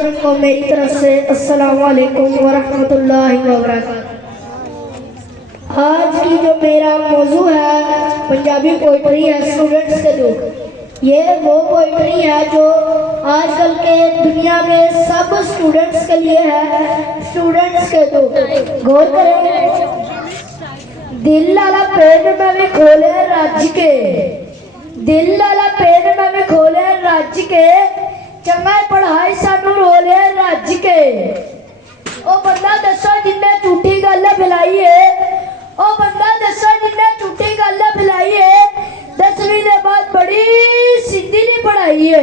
छात्रों को मेरी तरफ से अस्सलाम वालेकुम वरहमतुल्लाहि वबरकातुहू। आज की जो मेरा मौजू है पंजाबी पोइट्री है स्टूडेंट्स के दुख। ये वो पोइट्री है जो आजकल के दुनिया में सब स्टूडेंट्स के लिए है। स्टूडेंट्स के दुख गौर करें। दिल वाला पेट में भी खोले रज के, दिल वाला पेट में भी खोले रज के, चंगा पढ़ाई सानू रोले रज के। ओ बंदा दसो जिन्ने झूठी गल फैलाई है, ओ बंदा दसो जिन्ने झूठी गल फैलाई है। 10वीं के बाद बड़ी सीधी नहीं पढ़ाई है,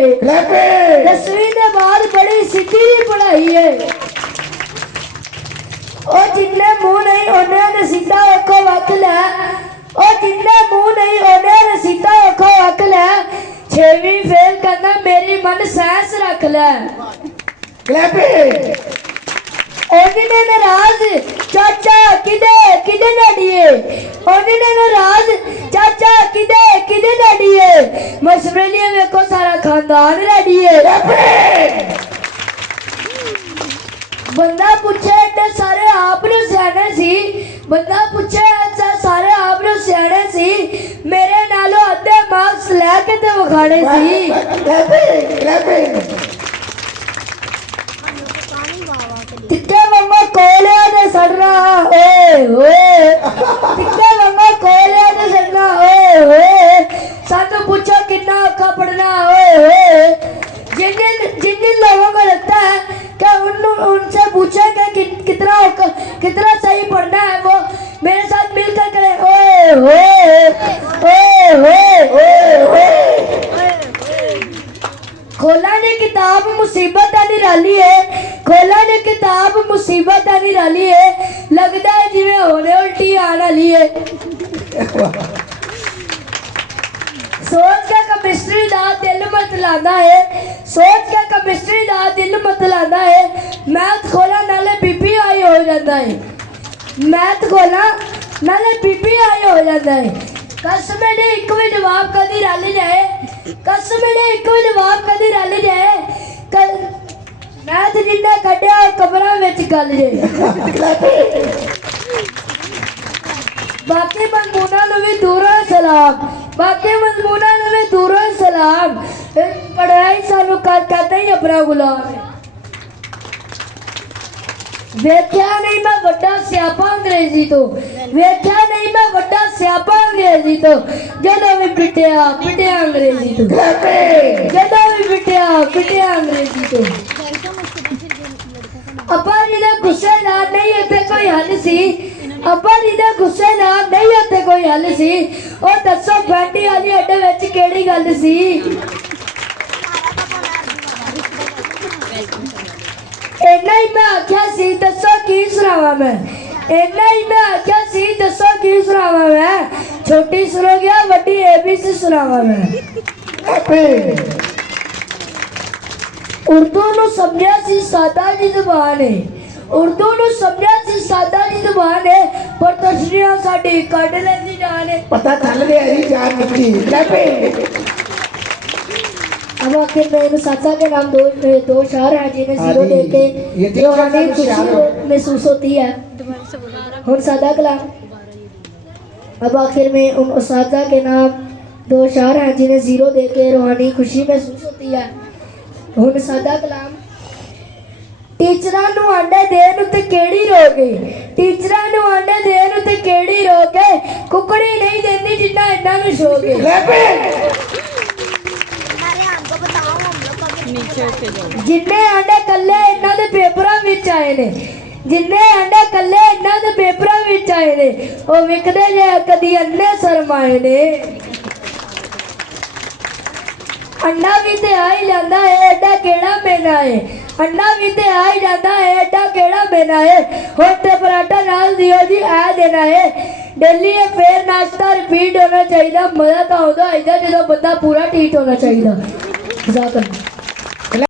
10वीं के बाद बड़ी सीधी नहीं पढ़ाई है। ओ जिन्ने मुंह नहीं उन्हें सीधा औखो वक लै, ओ जिन्ने मुंह नहीं उन्हें सीधा औखो वक लै। 6वीं फेल करना मेरी मन साइंस रख लै। ओने नाराज चाचा किदे किदे लड़िए, ओने नाराज चाचा किदे किदे लड़िए। मशवरे लिए मेरे को सारा खानदान लड़िए। बंदा पूछे एडे सारे आप नु सियाने सी, बंदा पूछे सारे आप नु सियाने सी, मेरे नालों अद्धे मार्क्स लैके ते वखाने सी। तिक्के मम्मा कोलिया दे सड़ना ओए ओए, तिक्के मम्मा कोलिया दे सड़ना ओए ओए। सानू पूछो कितना औखा पढ़ना ओए ओए। जिन लोगों को लगता है कि उनसे पूछे कि कितना सही पढ़ना है, वो मेरे साथ मिलकर करे ओए ओए ओए ओए ओए। खोला ने किताब मुसीबत आनी राली है, खोला ने किताब मुसीबत आनी राली है। लगता है जिवें होने उल्टी आने वाली है। सोच के केमिस्ट्री दा दिल मत लांदा है, सोच के केमिस्ट्री दा दिल मत लांदा है। मैथ खोला नाले बीपी हाई हो जाता है, मैथ खोला नाले बीपी हाई हो जाता है। कसम ने एक भी जवाब कदी रल जाए, कसम ने एक भी जवाब कदी रल जाए। मैथ जिन्ने कढ़िया कमरा विच गल जाए। बाकी मजमूना नूं भी दूरों सलाम, बाकी मजमूना नूं भी दूरों सलाम। पढ़ाई सानू कहते ही अपना गुलाम है। वेख्या नहीं मैं वड्डा स्यापा अंग्रेजी तो, वेख्या नहीं मैं वड्डा स्यापा अंग्रेजी तो। जदों भी पिटिया पिटिया अंग्रेजी तो, जदों भी पिटिया पिटिया अंग्रेजी तो। अपा जी दे गुस्से नाल नहीं उत्ते कोई हल सी, अपा जी दे गुस्से नाल नहीं उत्ते कोई हल सी। ओ दसो फैंडी वाली अड्डे विच केड़ी गल सी। इन्ना ही मैं आख्या सी दसो की सुनावा मैं, इन्ना ही मैं आख्या सी दसो की सुनावा मैं। छोटी सुनो गया वड्डी एबीसी सुनावा मैं। उर्दू नु समझा सी सादा जी जुबान है, उर्दू नु समझा सी सादा जी जुबान है। पर तशरीह साडी कढ लैंदी जान है। पता चल गया जी जान निकली। अब आखिर में साचा के नाम दो शार हैं जिन्हें जीरो देके रूहानी खुशी महसूस होती है। और सादा कलाम। अब आखिर में उन उस्तादा के नाम दो शार हैं जिन्हें जीरो देके रूहानी खुशी महसूस होती है। और सादा कलाम। टीचरां नूं आंडे देण उत्ते केड़ी रोके, टीचरां नूं आंडे देण उत्ते केड़ी रोके। कुकड़ी नहीं देंदी जिन्ना इन्हां नूं शौक है। जिन्ने आंडे कल्ले इन्हां दे पेपरां विच आए ने, जिन्ने आंडे कल्ले इन्हां दे पेपरां विच आए ने, ओ विकदे जे कदी अन्ने सरमाए ने। अंडा भी ते आ ही जाता है एडा केड़ा मेना है, अंडा भी ते आ ही जाता है एडा केड़ा मेना है। हुण ते पराठा नाल दियो जी आ देना है। डेली ये फेर नाश्ता रिपीट होना चाहिए। मजा तो उदों आइदा जदों बंदा पूरा ठीक होना चाहिए।